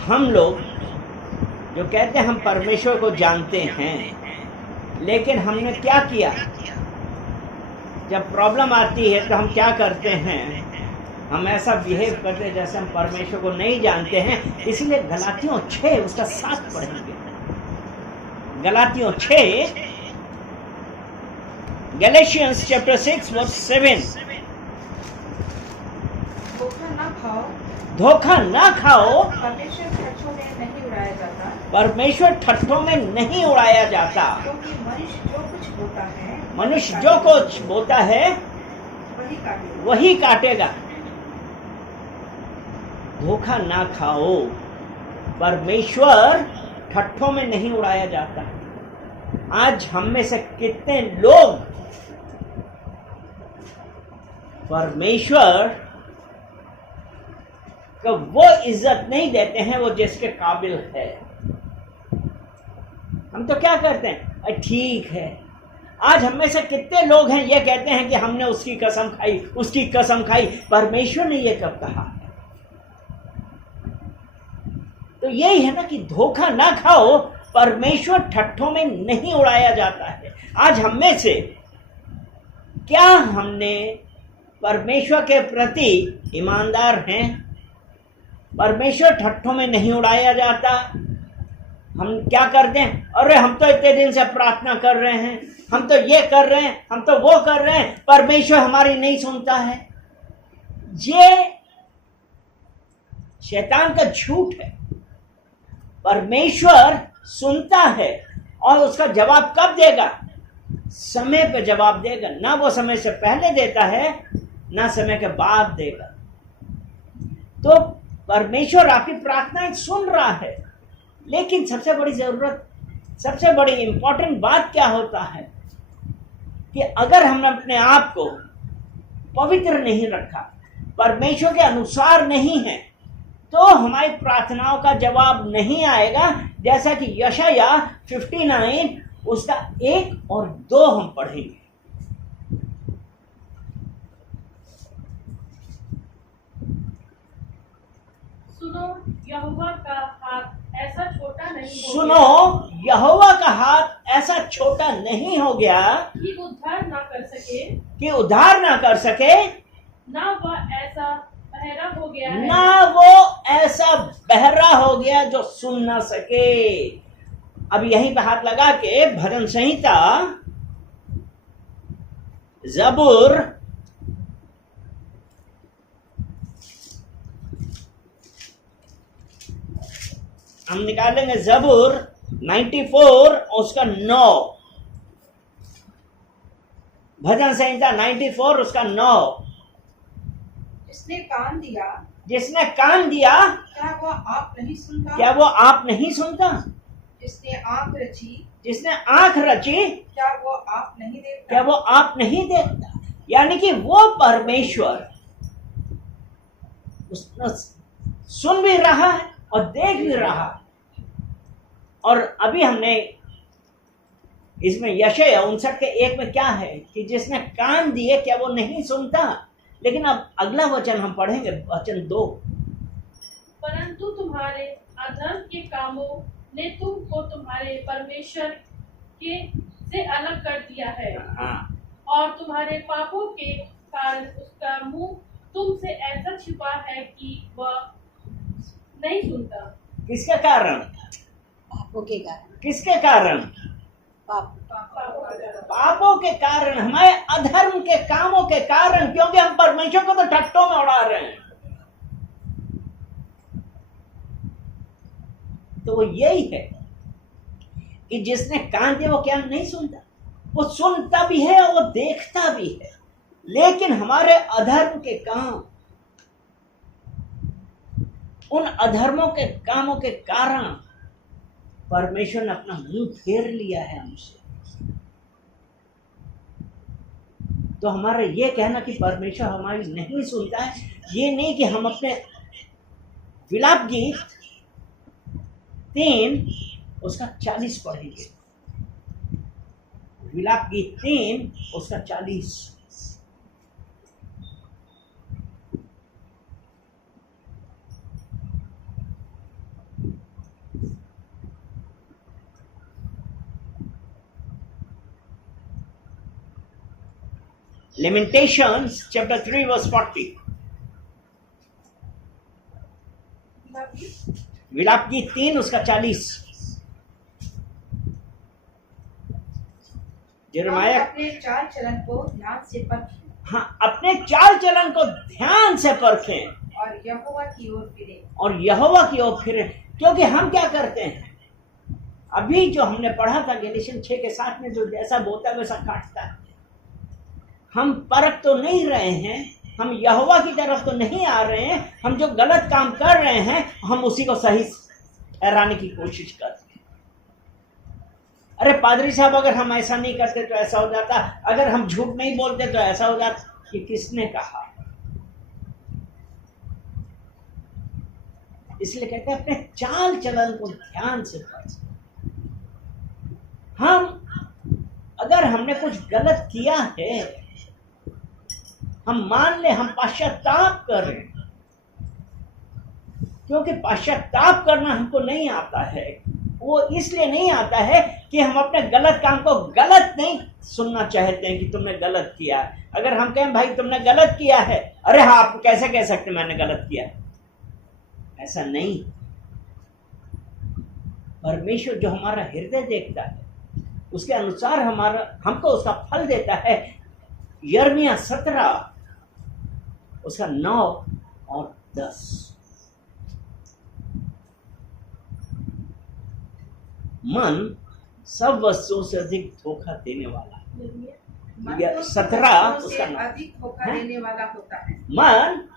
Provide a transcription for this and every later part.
हम लोग जो कहते हैं हम परमेश्वर को जानते हैं, लेकिन हमने क्या किया? जब प्रॉब्लम आती है तो हम क्या करते हैं? हम ऐसा बिहेव करते हैं जैसे हम परमेश्वर को नहीं जानते हैं। इसलिए गलातियों 6 उसका 7 पढ़ेंगे। गलातियों 6, Galatians chapter 6 verse 7। धोखा ना खाओ, परमेश्वर ठट्ठों में नहीं उड़ाया जाता। परमेश्वर ठट्ठों में नहीं उड़ाया जाता, क्योंकि मनुष्य जो कुछ बोता है वही काटेगा। धोखा ना खाओ, परमेश्वर ठट्ठों में नहीं उड़ाया जाता। आज हम में से कितने लोग परमेश्वर को वो इज्जत नहीं देते हैं वो जिसके काबिल है। हम तो क्या करते हैं, ठीक है। आज हम में से कितने लोग हैं ये कहते हैं कि हमने उसकी कसम खाई, उसकी कसम खाई। परमेश्वर ने ये कब कहा? तो यही है ना कि धोखा ना खाओ, परमेश्वर ठट्ठों में नहीं उड़ाया जाता है। आज हम में से क्या हमने परमेश्वर के प्रति ईमानदार हैं? परमेश्वर ठट्ठों में नहीं उड़ाया जाता। हम क्या करते हैं, अरे हम तो इतने दिन से प्रार्थना कर रहे हैं, हम तो ये कर रहे हैं, हम तो वो कर रहे हैं, परमेश्वर हमारी नहीं सुनता है। ये शैतान का झूठ है। परमेश्वर सुनता है और उसका जवाब कब देगा? समय पे जवाब देगा। ना वो समय से पहले देता है, ना समय के बाद देगा। तो परमेश्वर आपकी प्रार्थनाएं सुन रहा है, लेकिन सबसे बड़ी जरूरत, सबसे बड़ी इंपॉर्टेंट बात क्या होता है कि अगर हमने अपने आप को पवित्र नहीं रखा, परमेश्वर के अनुसार नहीं है, तो हमारी प्रार्थनाओं का जवाब नहीं आएगा। जैसा कि यशाया 59 उसका 1 और 2 हम पढ़ेंगे। सुनो, यहोवा का हाथ ऐसा छोटा नहीं हो सुनो, यहोवा का हाथ ऐसा छोटा नहीं हो गया कि उद्धार ना कर सके, ना वह ऐसा बहरा हो गया है, ना वो ऐसा बहरा हो गया जो सुन ना सके। अब यहीं पे हाथ लगा के भजन संहिता जबूर हम निकालेंगे। जबूर 94 उसका 9, भजन संहिता 94 उसका 9। जिसने कान दिया, क्या वो आप नहीं सुनता? जिसने आंख रची, क्या वो आप नहीं देखता? यानी कि वो परमेश्वर सुन भी रहा है और देख भी रहा है। और अभी हमने इसमें यशाया 59:1 में क्या है कि जिसने कान दिए क्या वो नहीं सुनता। लेकिन अब अगला वचन हम पढ़ेंगे, वचन 2। परंतु तुम्हारे अधर्म के कामों ने तुमको तुम्हारे परमेश्वर के से अलग कर दिया है। और तुम्हारे पापों के कारण उसका मुंह तुमसे ऐसा छिपा है कि वह नहीं सुनता। किसके कारण? पापों के कारण। किसके कारण? पापों के कारण, हमारे अधर्म के कामों के कारण, क्योंकि हम परमेश्वर को तो ठट्टों में उड़ा रहे हैं। तो वो यही है कि जिसने कान दिए वो क्या नहीं सुनता? वो सुनता भी है और वो देखता भी है, लेकिन हमारे अधर्म के काम, उन अधर्मों के कामों के कारण परमेश्वर ने अपना मुंह फेर लिया है हमसे। तो हमारा ये कहना कि परमेश्वर हमारी नहीं सुनता है, ये नहीं कि हम अपने विलाप गीत 3 उसका 40 पढ़ेंगे। विलाप गीत 3 उसका 40। Lamentations chapter 3 verse 40. विलाप गीत 3 उसका 40. यिर्मयाह अपने चाल चलन को ध्यान से परखें हाँ, अपने चाल चलन को ध्यान से परखें और यहोवा की ओर फिरें। और यहोवा की ओर फिरें. क्योंकि हम क्या करते हैं, अभी जो हमने पढ़ा था गैलेशियन 6 के 7 में, जो जैसा बोता है वैसा काटता है. हम परख तो नहीं रहे हैं, हम यहोवा की तरफ तो नहीं आ रहे हैं, हम जो गलत काम कर रहे हैं हम उसी को सही ठहराने की कोशिश करते हैं. अरे पादरी साहब, अगर हम ऐसा नहीं करते तो ऐसा हो जाता, अगर हम झूठ नहीं बोलते तो ऐसा हो जाता. कि किसने कहा? इसलिए कहते हैं अपने चाल चलन को ध्यान से पढ़ें. हम अगर हमने कुछ गलत किया है, हम मान ले, हम पश्चाताप कर रहे हैं. क्योंकि पश्चाताप करना हमको नहीं आता है. वो इसलिए नहीं आता है कि हम अपने गलत काम को गलत नहीं सुनना चाहते हैं कि तुमने गलत किया. अगर हम कहें भाई तुमने गलत किया है, अरे हाँ, आप कैसे कह सकते मैंने गलत किया? ऐसा नहीं. परमेश्वर जो हमारा हृदय देखता है उसके अनुसार हमको उसका फल देता है. यिर्मयाह 17 उसका 9 और 10. मन सब वस्तुओं से अधिक धोखा देने वाला. मन तो 17 से उसका 9. अधिक धोखा देने वाला होता है। मन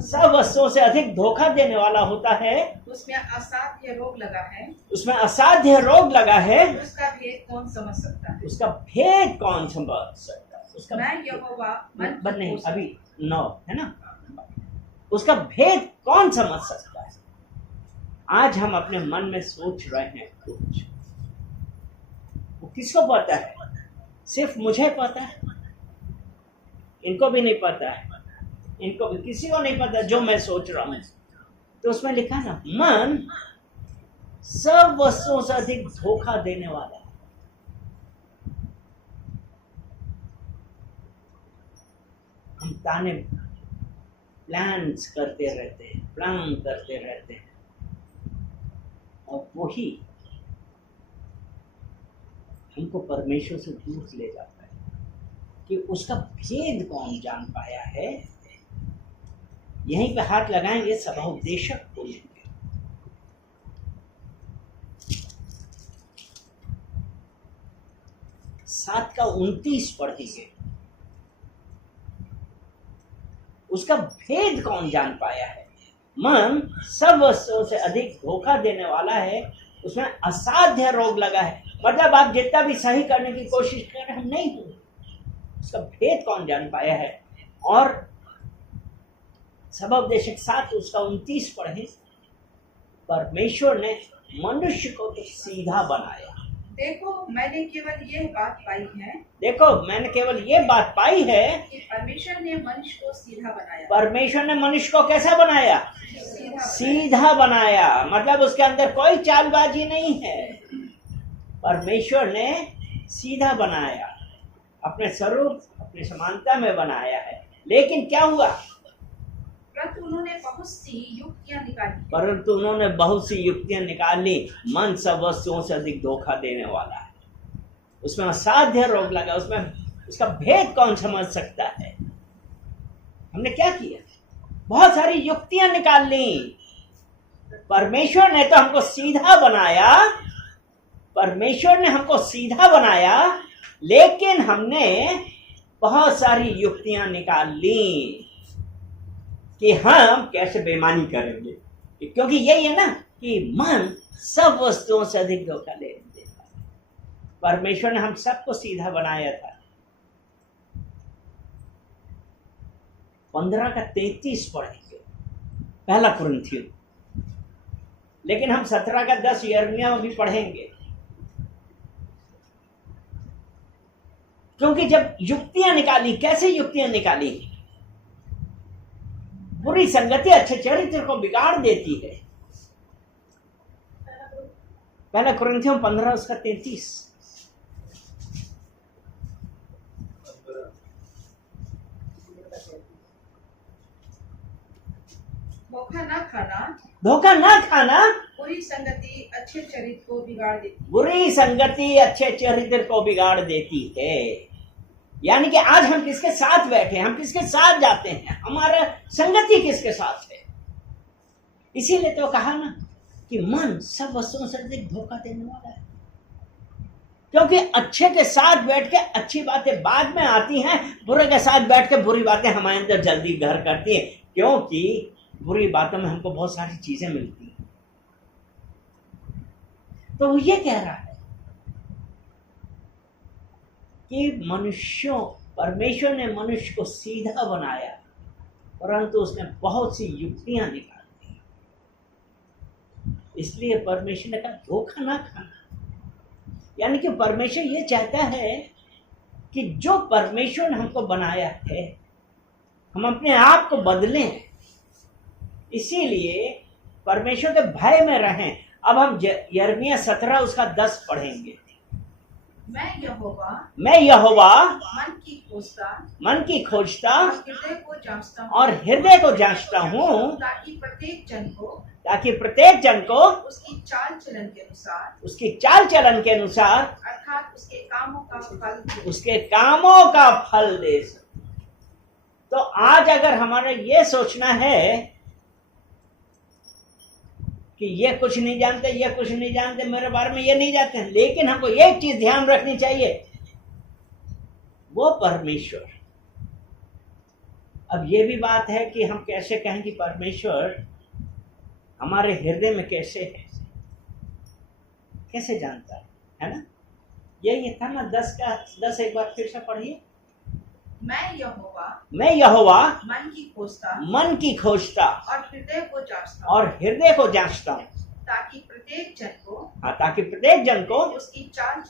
सब वस्तुओं से अधिक धोखा देने वाला होता है. उसमें असाध्य रोग लगा है। उसमें असाध्य रोग लगा है. उसका भेद कौन समझ सकता है? उसका भेद कौन समझ सकता है? उसका मैं यहोवा मन बट नहीं, की अभी 9 है ना. उसका भेद कौन समझ सकता है? आज हम अपने मन में सोच रहे हैं कुछ, वो किसको पता है? सिर्फ मुझे पता है, इनको भी नहीं पता है, इनको भी, किसी को नहीं पता जो मैं सोच रहा हूं. तो उसमें लिखा ना, मन सब वस्तुओं से अधिक धोखा देने वाला है. हम ताने प्लान्स करते रहते हैं, प्लान करते रहते हैं, और वही हमको परमेश्वर से दूर ले जाता है. कि उसका भेद कौन जान पाया है? यहीं पे हाथ लगाएंगे, सभा उपदेशक बोलेंगे. सात का 29 पढ़ेंगे. उसका भेद कौन जान पाया है? मन सब वस्तुओं से अधिक धोखा देने वाला है, उसमें असाध्य रोग लगा है. मतलब आप जितना भी सही करने की कोशिश कर रहे हैं, हम नहीं हुए. उसका भेद कौन जान पाया है? और सबोपदेशक 7 उसका 29 पढ़े. परमेश्वर ने मनुष्य को तो सीधा बनाया. देखो मैंने केवल ये बात पाई है कि परमेश्वर ने मनुष्य को सीधा बनाया. परमेश्वर ने मनुष्य को कैसा बनाया? सीधा बनाया. मतलब उसके अंदर कोई चालबाजी नहीं है. परमेश्वर ने सीधा बनाया, अपने स्वरूप अपनी समानता में बनाया है. लेकिन क्या हुआ? परंतु उन्होंने बहुत सी युक्तियां निकाली. मन सब वस्तुओं से अधिक धोखा देने वाला है. उसमें असाध्य रोग लगा. उसमें उसका भेद कौन समझ सकता है? हमने क्या किया? बहुत सारी युक्तियां निकाल ली. परमेश्वर ने तो हमको सीधा बनाया, लेकिन हमने बहुत सारी युक्तियां निकाल ली कि हम कैसे बेईमानी करेंगे. क्योंकि यही है ना कि मन सब वस्तुओं से अधिक धोखा देता है. परमेश्वर ने हम सबको सीधा बनाया था. 15 का 33 पढ़ेंगे, पहला कुरिन्थियों. लेकिन हम 17 का 10 यिर्मयाह में भी पढ़ेंगे. क्योंकि जब युक्तियां निकाली, कैसे युक्तियां निकाली? बुरी संगति अच्छे चरित्र को बिगाड़ देती है. पहला कुरिन्थियों 15 उसका 33. धोखा न खाना, धोखा ना खाना, बुरी संगति अच्छे चरित्र को बिगाड़ देती। बुरी संगति अच्छे चरित्र को बिगाड़ देती है। यानी कि आज हम किसके साथ बैठे हैं, हम किसके साथ जाते हैं, हमारा संगति किसके साथ है। इसीलिए तो कहा ना कि मन सब वस्तुओं से अधिक धोखा देने वाला है, क्योंकि अच्छे के साथ बैठ के अच्छी बातें बाद में आती हैं, बुरे के साथ बैठ के बुरी बातें हमारे अंदर जल्दी घर करती हैं, क्योंकि बुरी बातों में हमको बहुत सारी चीजें मिलती हैं। तो वो ये कह रहा है कि परमेश्वर ने मनुष्य को सीधा बनाया, परंतु उसने बहुत सी युक्तियां निकाली। इसलिए परमेश्वर ने कहा धोखा ना खाना। यानी कि परमेश्वर ये चाहता है कि जो परमेश्वर ने हमको बनाया है, हम अपने आप को बदलें। इसीलिए परमेश्वर के भय में रहें। अब हम यिर्मयाह 17 उसका 10 पढ़ेंगे। मैं यहोवा मन की खोजता और हृदय को जांचता हूँ, और हृदय को जांचता हूँ, ताकि प्रत्येक जन को उसकी चाल चलन के अनुसार अर्थात उसके कामों का फल दे सकूं। तो आज अगर हमारा ये सोचना है कि ये कुछ नहीं जानते, मेरे बारे में ये नहीं जानते हैं, लेकिन हमको एक चीज ध्यान रखनी चाहिए, वो परमेश्वर। अब ये भी बात है कि हम कैसे कहें कि परमेश्वर हमारे हृदय में कैसे जानता है ना। ये था ना 10 एक बार फिर से पढ़िए। मैं यहोवा मन की खोजता और हृदय को जांचता हूँ, ताकि प्रत्येक जन को उसकी चाल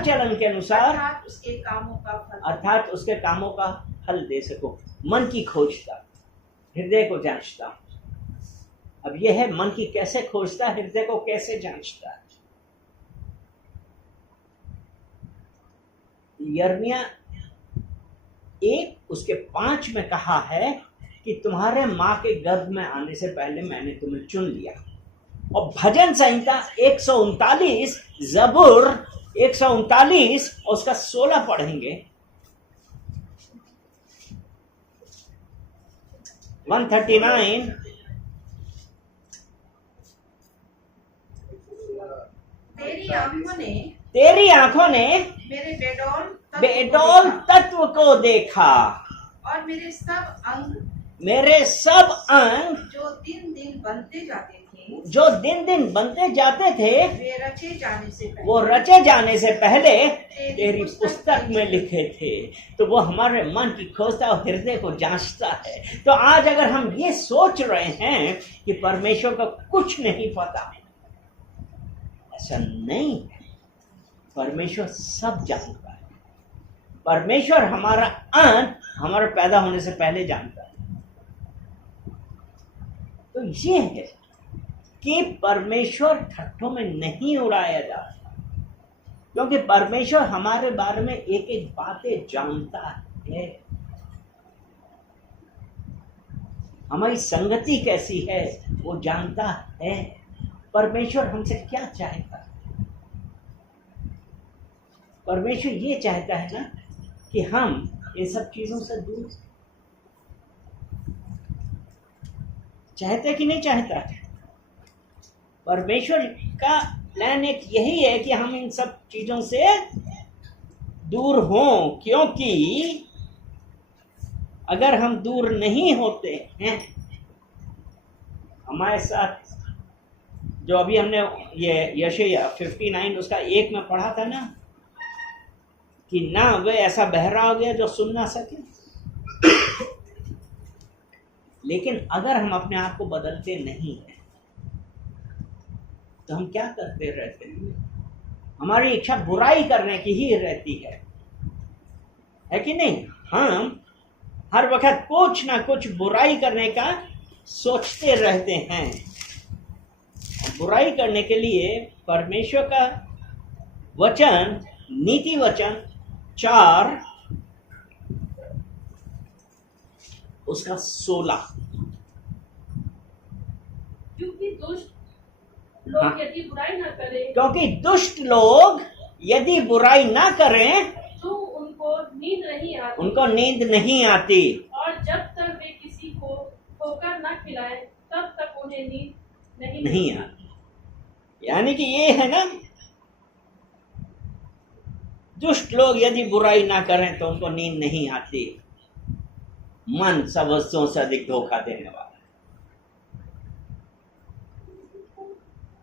चलन के अनुसार अर्थात उसके कामों का फल दे सको। मन की खोजता, हृदय को जांचता। अब यह है मन की कैसे खोजता, हृदय को कैसे जांचता। यिर्मयाह 1 उसके 5 में कहा है कि तुम्हारे मां के गर्भ में आने से पहले मैंने तुम्हें चुन लिया। और भजन संहिता 139, जबूर 139 उसका 16 पढ़ेंगे। 139 तेरी आंखों ने मेरे बेडौल तत्व को देखा, और मेरे सब अंग जो दिन दिन बनते जाते थे वो रचे जाने से पहले तेरी पुस्तक में लिखे थे। तो वो हमारे मन की खोजता और हृदय को जांचता है। तो आज अगर हम ये सोच रहे हैं कि परमेश्वर को कुछ नहीं पता, ऐसा नहीं है। परमेश्वर सब जानता है। परमेश्वर हमारा अंत हमारे पैदा होने से पहले जानता है। तो ये है कि परमेश्वर ठट्ठों में नहीं उड़ाया जाता, क्योंकि परमेश्वर हमारे बारे में एक एक बातें जानता है। हमारी संगति कैसी है वो जानता है। परमेश्वर हमसे क्या चाहता है। परमेश्वर ये चाहता है ना कि हम इन सब चीजों से दूर, चाहता कि नहीं चाहता। परमेश्वर का प्लान एक यही है कि हम इन सब चीजों से दूर हों, क्योंकि अगर हम दूर नहीं होते हैं, हमारे साथ जो अभी हमने ये यशायाह 59 उसका 1 में पढ़ा था ना, कि ना वे ऐसा बहरा हो गया जो सुन ना सके। लेकिन अगर हम अपने आप को बदलते नहीं हैं तो हम क्या करते रहते हैं, हमारी इच्छा बुराई करने की ही रहती है कि नहीं। हम हर वक्त कुछ ना कुछ बुराई करने का सोचते रहते हैं। बुराई करने के लिए परमेश्वर का वचन, नीति वचन 4 उसका 16 दुष्ट लोग हाँ। यदि बुराई न करें क्योंकि दुष्ट लोग यदि बुराई ना करें तो उनको नींद नहीं आती, उनको नींद नहीं आती, और जब तक वे किसी को ठोकर न खिलाएं तब तक उन्हें नींद नहीं नहीं मिलती। आती। यानी कि ये है ना, दुष्ट लोग यदि बुराई ना करें तो उनको नींद नहीं आती। मन सब वस्तुओं से अधिक धोखा देने वाला है।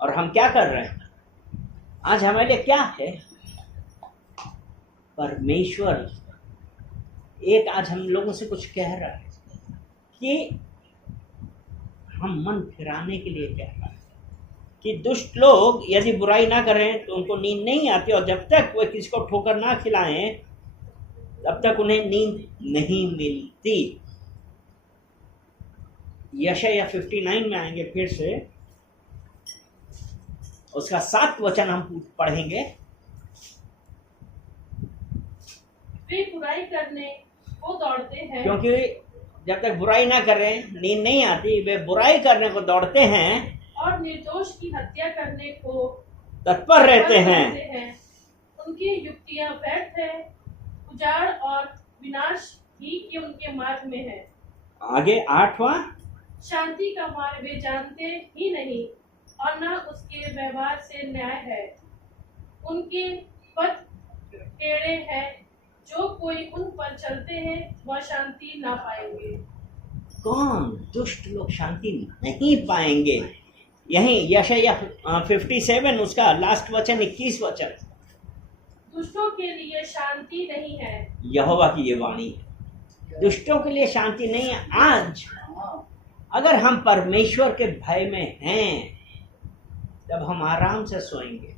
और हम क्या कर रहे हैं आज? हमारे लिए क्या है? परमेश्वर एक आज हम लोगों से कुछ कह रहा है कि हम मन फिराने के लिए कह रहा है कि दुष्ट लोग यदि बुराई ना करें तो उनको नींद नहीं आती, और जब तक वो किसी को ठोकर ना खिलाएं तब तक उन्हें नींद नहीं मिलती। यशायाह 59 में आएंगे फिर से, उसका 7 वचन हम पढ़ेंगे। वे बुराई करने को दौड़ते हैं, क्योंकि जब तक बुराई ना करें नींद नहीं आती, वे बुराई करने को दौड़ते हैं और निर्दोष की हत्या करने को तत्पर रहते हैं। उनकी युक्तियां व्यर्थ है, उजाड़ और विनाश ही के उनके मार्ग में है। आगे 8वां, शांति का मार्ग वे जानते ही नहीं, और न उसके व्यवहार से न्याय है। उनके पथ टेढ़े हैं, जो कोई उन पर चलते हैं वह शांति ना पाएंगे। कौन? दुष्ट लोग शांति नहीं पाएंगे। यही यशायाह 57 उसका लास्ट वचन 21 वचन, दुष्टों के लिए शांति नहीं है। यहोवा की ये वाणी है, दुष्टों के लिए शांति नहीं है। आज अगर हम परमेश्वर के भय में हैं तब हम आराम से सोएंगे,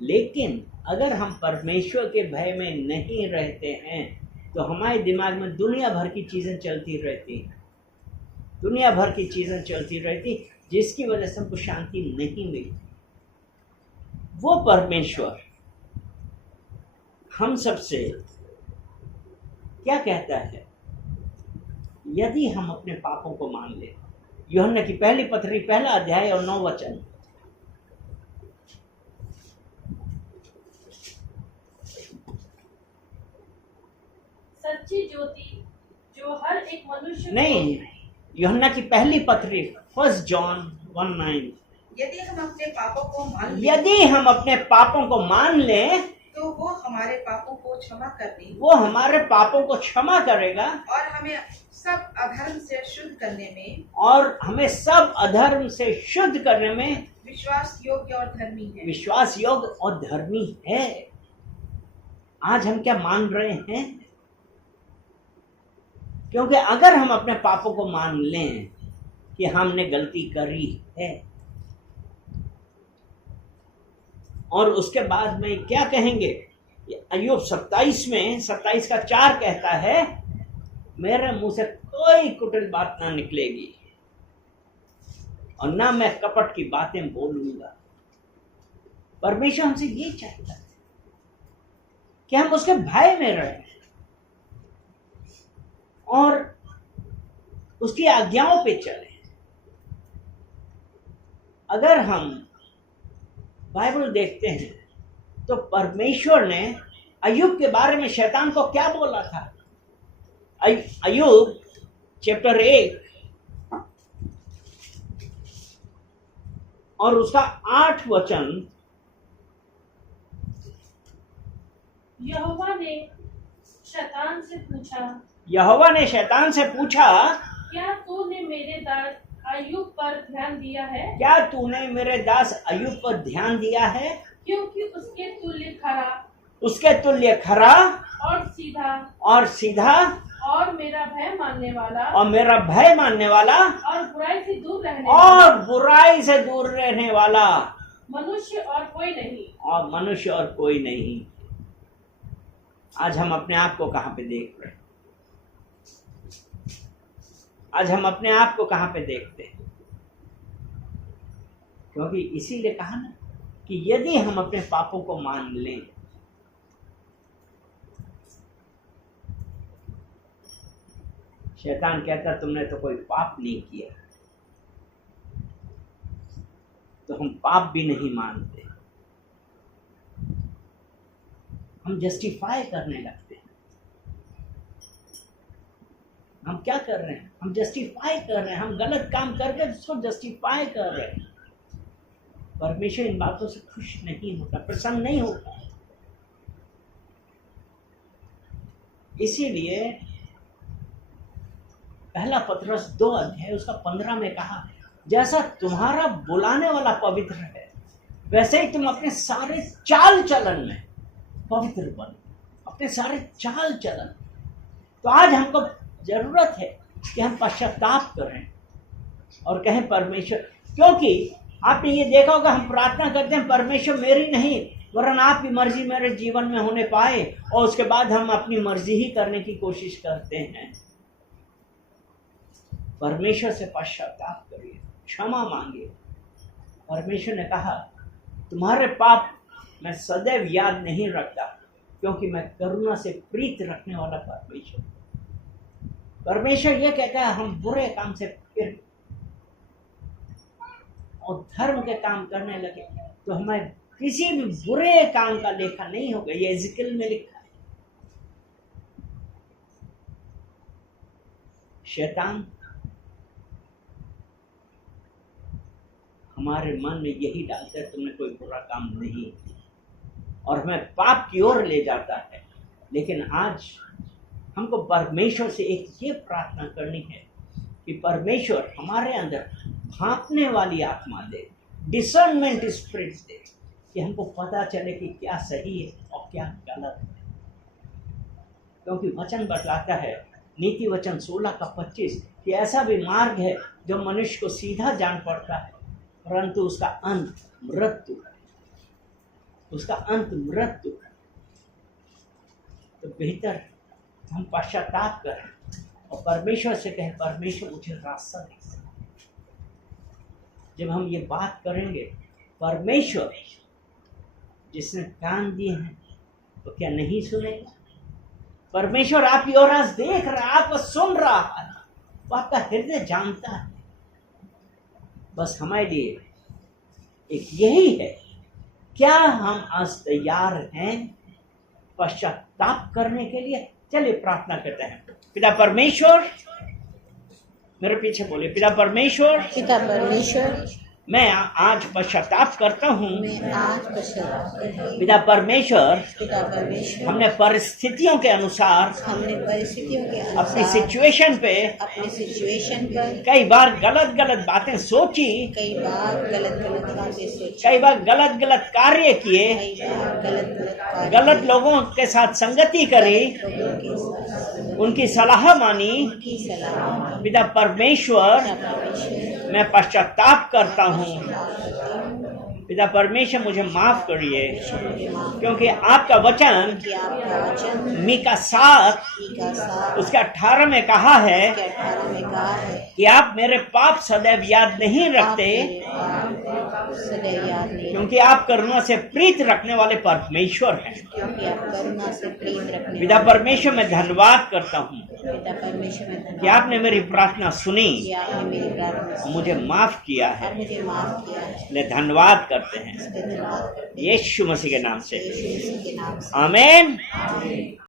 लेकिन अगर हम परमेश्वर के भय में नहीं रहते हैं तो हमारे दिमाग में दुनिया भर की चीजें चलती रहती हैं, दुनिया भर की चीजें चलती रहती, जिसकी वजह से हमको शांति नहीं मिलती। वो परमेश्वर हम सबसे क्या कहता है? यदि हम अपने पापों को मान ले, यूहन्ना की पहली पत्री 1 अध्याय और 9 वचन, सच्ची ज्योति जो हर एक मनुष्य को- नहीं, यूहन्ना की पहली पत्री 1 जॉन 1:9, यदि हम अपने पापों को मान लें यदि हम अपने पापों को मान लें तो वो हमारे पापों को क्षमा करने वो हमारे पापों को क्षमा करेगा और हमें सब अधर्म से शुद्ध करने में और हमें सब अधर्म से शुद्ध करने में विश्वास योग्य और धर्मी है। विश्वास योग्य और धर्मी है। आज हम क्या मान रहे हैं? क्योंकि अगर हम अपने पापों को मान लें कि हमने गलती करी है, और उसके बाद में क्या कहेंगे? अय्यूब 27 में 27 का 4 कहता है, मेरे मुंह से कोई कुटिल बात ना निकलेगी और ना मैं कपट की बातें बोलूंगा। परमेश्वर हमसे ये चाहता है कि हम उसके भय में रहें और उसकी आज्ञाओं पे चलें। अगर हम बाइबल देखते हैं तो परमेश्वर ने अय्यूब के बारे में शैतान को क्या बोला था? अय्यूब चैप्टर 1 और उसका 8 वचन, यहोवा ने शैतान से पूछा, यहोवा ने शैतान से पूछा, क्या तूने मेरे दास अय्यूब पर ध्यान दिया है? क्या तूने मेरे दास अय्यूब पर ध्यान दिया है? क्योंकि उसके तुल्य खरा और सीधा और मेरा भय मानने वाला और बुराई से दूर रहने वाला मनुष्य और कोई नहीं। आज हम अपने आप को कहां पे देख रहे हैं? आज हम अपने आप को कहां पे देखते हैं? क्योंकि इसीलिए कहा ना कि यदि हम अपने पापों को मान लें, शैतान कहता तुमने तो कोई पाप नहीं किया, तो हम पाप भी नहीं मानते, हम जस्टिफाई करने लगते हैं। हम क्या कर रहे हैं? हम जस्टिफाई कर रहे हैं, हम गलत काम करके उसको जस्टिफाई कर रहे हैं। परमेश्वर इन बातों से खुश नहीं होता, प्रसन्न नहीं होता। इसीलिए पहला पतरस 2 अध्याय उसका 15 में कहा, जैसा तुम्हारा बुलाने वाला पवित्र है, वैसे ही तुम अपने सारे चाल चलन में पवित्र बनो, अपने सारे चाल चलन। तो आज हमको जरूरत है कि हम पश्चाताप करें और कहें परमेश्वर, क्योंकि आपने ये देखा होगा हम प्रार्थना करते हैं परमेश्वर मेरी नहीं वरन आपकी मर्जी मेरे जीवन में होने पाए, और उसके बाद हम अपनी मर्जी ही करने की कोशिश करते हैं। परमेश्वर से पश्चाताप करिए, क्षमा मांगिए। परमेश्वर ने कहा तुम्हारे पाप मैं सदैव याद नहीं रखता, क्योंकि मैं करुणा से प्रीत रखने वाला परमेश्वर। परमेश्वर ये कहता है हम बुरे काम से फिर और धर्म के काम करने लगे तो हमें किसी भी बुरे काम का लेखा नहीं होगा। ये एज़ेकिएल में लिखा है। शैतान हमारे मन में यही डालता है तुमने कोई बुरा काम नहीं किया, और हमें पाप की ओर ले जाता है। लेकिन आज हमको परमेश्वर से एक ये प्रार्थना करनी है कि परमेश्वर हमारे अंदर भांपने वाली आत्मा दे, डिसर्नमेंट स्पिरिट दे, कि हमको पता चले कि क्या सही है और क्या गलत है। क्योंकि वचन बतलाता है, नीति वचन 16:25, कि ऐसा भी मार्ग है जो मनुष्य को सीधा जान पड़ता है, परंतु उसका अंत मृत्यु है, उसका अंत मृत्यु है। तो बेहतर हम पश्चाताप करें और परमेश्वर से कहें परमेश्वर मुझे रास्ता दिखा। जब हम ये बात करेंगे, परमेश्वर जिसने कान दिए हैं तो क्या नहीं सुनेगा? परमेश्वर आपकी ओर आज देख रहा है, आपको सुन रहा है, वो आपका हृदय जानता है। बस हमारे लिए एक यही है, क्या हम आज तैयार हैं पश्चाताप करने के लिए? चलिए प्रार्थना करते हैं। पिता परमेश्वर, मेरे पीछे बोले, पिता परमेश्वर, पिता परमेश्वर, मैं आज पश्चाताप करता हूँ। मैं आज पश्चाताप करता हूँ। पिता परमेश्वर, पिता परमेश्वर, हमने परिस्थितियों के अनुसार, हमने परिस्थितियों के अपनी अनुसार सिचुएशन पे अपने सिचुएशन पर कई बार गलत गलत बातें सोची, कई बार गलत गलत बातें सोची, कई बार गलत गलत कार्य किए, कई बार गलत गलत कार्य गलत लोगों के साथ संगति करी, लोगों के साथ उनकी सलाह मानी। उनकी सलाह पिता परमेश्वर, परमेश्वर, मैं पश्चाताप करता हूँ। पिता परमेश्वर मुझे माफ करिए, क्योंकि आपका वचन कि आपका वचन मीका 7 का साथ उसके 18 में कहा है 18 में कहा है कि आप मेरे पाप सदैव याद नहीं रखते, सदैव याद नहीं, क्योंकि आप करुणा से प्रीत रखने वाले परमेश्वर हैं। क्योंकि आप करुणा से प्रेम रखने पिता परमेश्वर मैं धन्यवाद करता हूँ पिता परमेश्वर में कि धन्यवाद आपने मेरी प्रार्थना सुनी, कि आपने मेरी प्रार्थना सुनी, मुझे माफ किया है। और मुझे माफ किया है। इसलिए धन्यवाद करते हैं धन्यवाद करते हैं यीशु मसीह के नाम से, यीशु मसीह के नाम से। आमीन।